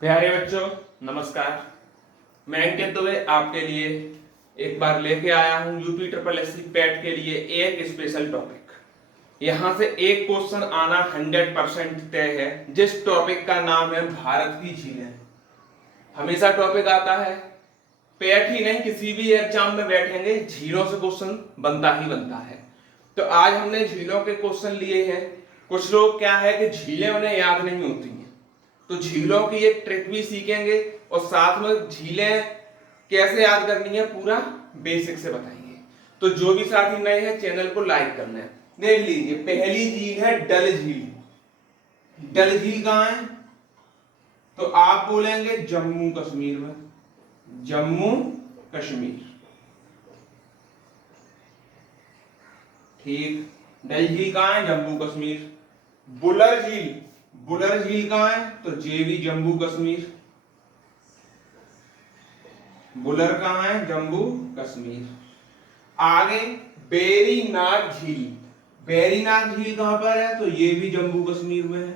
प्यारे बच्चों, नमस्कार। मैं अंकित दुबे आपके लिए एक बार लेके आया हूं यूपी ट्रिपल एससी पैट के लिए एक स्पेशल टॉपिक। यहां से एक क्वेश्चन आना 100% तय है, जिस टॉपिक का नाम है भारत की झीलें। हमेशा टॉपिक आता है, पैट ही नहीं किसी भी एग्जाम में बैठेंगे झीलों से क्वेश्चन बनता ही बनता है। तो आज हमने झीलों के क्वेश्चन लिए हैं। कुछ लोग क्या है कि झीलें उन्हें याद नहीं होती हैं, तो झीलों की एक ट्रिक भी सीखेंगे और साथ में झीलें कैसे याद करनी है पूरा बेसिक से बताएंगे। तो जो भी साथी नए हैं चैनल को लाइक करना है। देख लीजिए, पहली झील है डल झील। डल झील कहां है? तो आप बोलेंगे जम्मू कश्मीर में। जम्मू कश्मीर, ठीक। डल झील कहां है? जम्मू कश्मीर। बुलर झील, बुलर झील कहां है? तो ये भी जम्मू कश्मीर। बुलर कहां है? जम्मू कश्मीर। आगे बेरीनाग झील, बेरीनाग झील कहां पर है? तो ये भी जम्मू कश्मीर में है,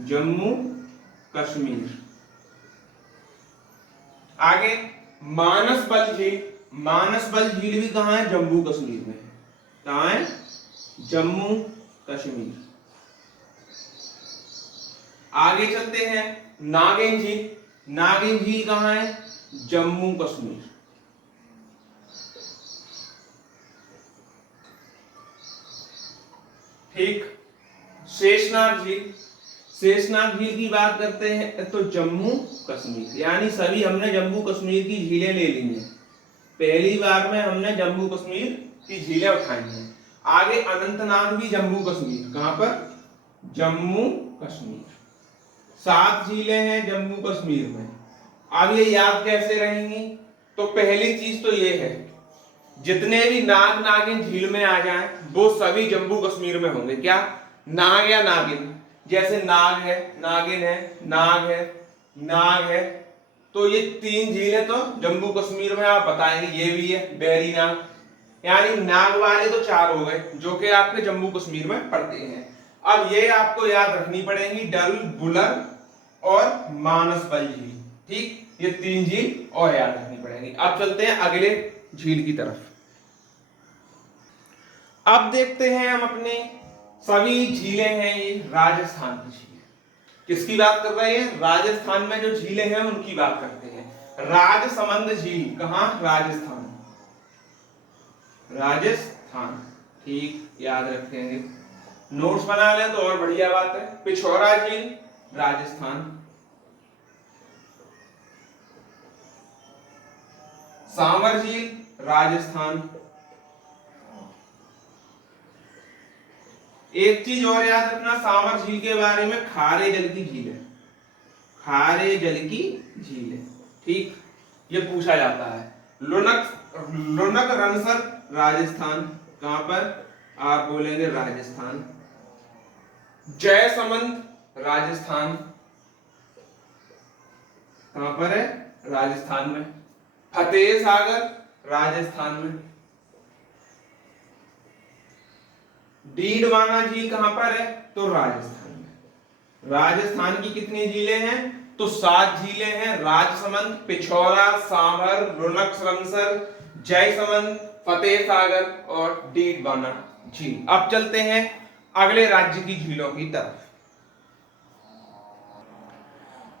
जम्मू कश्मीर। आगे मानसबल झील, मानसबल झील भी कहां है? जम्मू कश्मीर में। कहां है? जम्मू कश्मीर। आगे चलते हैं, नागिन झील, नागिन झील कहां है? जम्मू कश्मीर। ठीक। शेषनाग झील, शेषनाग झील की बात करते हैं तो जम्मू कश्मीर। यानी सभी हमने जम्मू कश्मीर की झीलें ले ली हैं। पहली बार में हमने जम्मू कश्मीर की झीलें उठाई हैं। आगे अनंतनाग भी जम्मू कश्मीर। कहां पर? जम्मू कश्मीर। 7 झीलें हैं जम्मू कश्मीर में। अब ये याद कैसे रहेंगी? तो पहली चीज तो ये है, जितने भी नाग नागिन झील में आ जाएं वो सभी जम्मू कश्मीर में होंगे। क्या? नाग या नागिन। जैसे नाग है, नागिन है, नाग है, नाग है, तो ये 3 झीलें तो जम्मू कश्मीर में आप बताएंगे। ये भी है बैरी नाग, यानी नाग वाले तो 4 हो गए जो कि आपके जम्मू कश्मीर में पड़ते हैं। अब ये आपको याद रखनी पड़ेगी, डल, बुलर और मानसबल झील। ठीक, ये 3 झील और याद रखनी पड़ेगी। अब चलते हैं अगले झील की तरफ। अब देखते हैं हम अपने सभी झीलें हैं ये राजस्थान की झीलें। किसकी बात कर रहे हैं? राजस्थान में जो झीलें हैं उनकी बात करते हैं। राजसमंद झील कहां? राजस्थान, राजस्थान। ठीक, याद रखेंगे, नोट्स बना लें तो और बढ़िया बात है। पिछोरा झील राजस्थान। सांवर झील राजस्थान। एक चीज और याद रखना सांवर झील के बारे में, खारे जल की झील है, खारे जल की झील है। ठीक, ये पूछा जाता है। लुनक रणसर राजस्थान। कहां पर? आप बोलेंगे राजस्थान। जयसमंद राजस्थान। कहां पर है? राजस्थान में। फतेह सागर राजस्थान में। डीडवाना झील कहां पर है? तो राजस्थान में। राजस्थान की कितनी झीलें हैं? तो 7 झीलें हैं। राजसमंद, पिछौरा, सांभर, लुनक रणसर, जयसमंद, फतेह सागर और डीडवाना झील। अब चलते हैं अगले राज्य की झीलों की तरफ।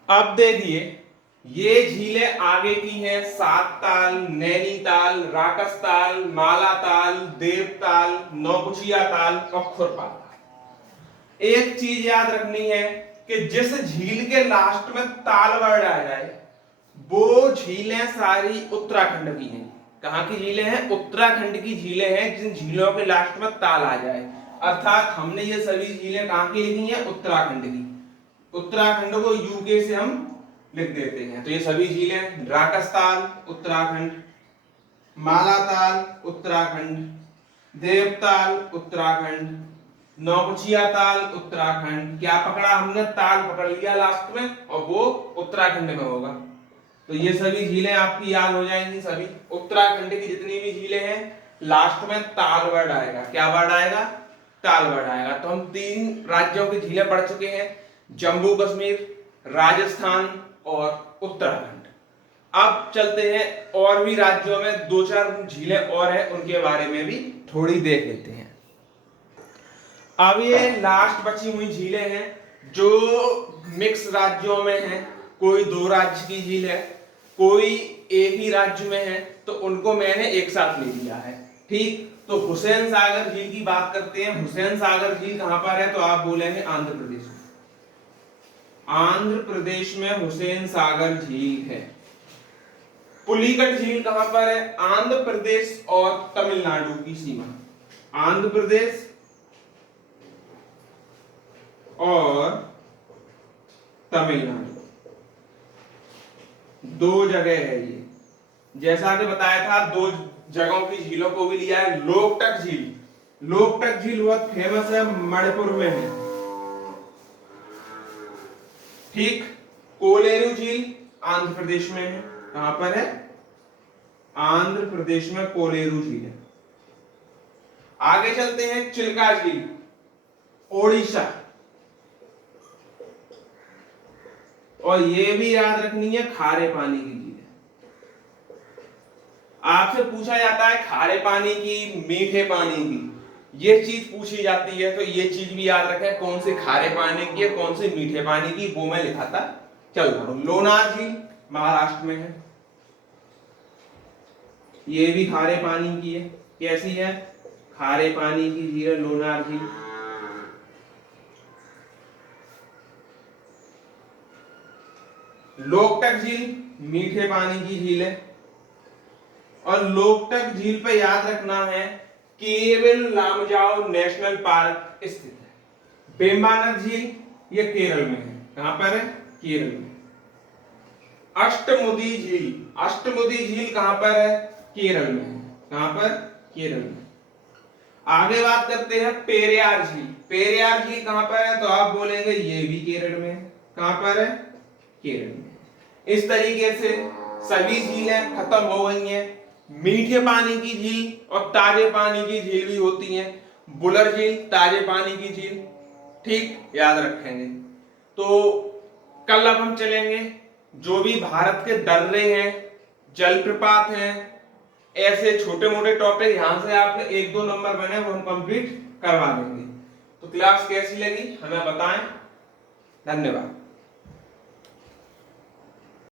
अब देखिए, ये झीलें आगे की हैं सातताल, नैनीताल, राकसताल, मालाताल, देवताल, नौकुचिया ताल और खुरपा ताल। एक चीज याद रखनी है कि जिस झील के लास्ट में ताल वर्ड आ जाए वो झीलें सारी उत्तराखंड की हैं। कहां की झीलें हैं? उत्तराखंड की झीलें हैं जिन झीलों के लास्ट में ताल आ जाए। अर्थात हमने ये सभी झीलें कहां की लिखी हैं? उत्तराखंड की। उत्तराखंड को यूके से हम लिख देते हैं। तो ये सभी झीलें, राकसताल उत्तराखंड, मालाताल उत्तराखंड, देवताल उत्तराखंड, नौकुचिया ताल उत्तराखंड। क्या पकड़ा हमने? ताल पकड़ लिया लास्ट में, और वो उत्तराखंड में होगा। तो ये सभी झीलें आपकी याद हो जाएंगी। सभी उत्तराखंड की जितनी भी झीलें हैं लास्ट में ताल वर्ड आएगा। क्या वर्ड आएगा? ताल वर्ड आएगा। तो हम 3 राज्यों की झीलें पढ़ चुके हैं, जम्मू कश्मीर, राजस्थान और उत्तराखंड। अब चलते हैं और भी राज्यों में, दो चार झीलें और हैं, उनके बारे में भी थोड़ी देख लेते हैं। अब ये लास्ट बची हुई झीलें हैं जो मिक्स राज्यों में हैं, कोई दो राज्य की झील है, कोई एक ही राज्य में है, तो उनको मैंने एक साथ ले लिया है। ठीक, तो हुसैन सागर झील की बात करते हैं। हुसैन सागर झील कहां पर है? तो आप बोलेंगे आंध्र प्रदेश में। आंध्र प्रदेश में हुसैन सागर झील है। पुलिकट झील कहां पर है? आंध्र प्रदेश और तमिलनाडु की सीमा। आंध्र प्रदेश और तमिलनाडु दो जगह है ये। जैसा कि बताया था, दो जगहों की झीलों को भी लिया है। लोकटक झील, लोकटक झील बहुत फेमस है, मणिपुर में है। ठीक, कोलेरू झील आंध्र प्रदेश में है। कहां पर है? आंध्र प्रदेश में कोलेरू झील है। आगे चलते हैं, चिल्का झील ओडिशा, और ये भी याद रखनी है खारे पानी की झील है। आपसे पूछा जाता है खारे पानी की, मीठे पानी की, ये चीज पूछी जाती है, तो ये चीज भी याद रखें, कौन से खारे पानी की है, कौन से मीठे पानी की, वो मैं लिखाता चल रहा हूं। लोनार झील महाराष्ट्र में है, ये भी खारे पानी की है। कैसी है? खारे पानी की झील है लोनार झील। लोकटक झील मीठे पानी की झील है, और लोकटक झील पे याद रखना है केवल लामजाओ नेशनल पार्क स्थित है। वेम्बनाड झील ये केरल में है। कहां पर है? केरल में। अष्टमुदी झील, अष्टमुदी झील कहां पर है? केरल में है। कहां पर? केरल में। आगे बात करते हैं पेरियार झील। पेरियार झील कहां पर है? तो आप बोलेंगे ये भी केरल में है। कहां पर है? केरल में। इस तरीके से सभी झीलें खत्म हो गई हैं। मीठे पानी की झील और ताजे पानी की झील भी होती हैं। बुलर झील ताजे पानी की झील, ठीक, याद रखेंगे। तो कल अब हम चलेंगे जो भी भारत के दर्रे हैं, जलप्रपात हैं, ऐसे छोटे मोटे टॉपिक यहां से आपके एक दो नंबर बने वो हम कंप्लीट करवा देंगे। तो क्लास कैसी लगी हमें बताएं। धन्यवाद।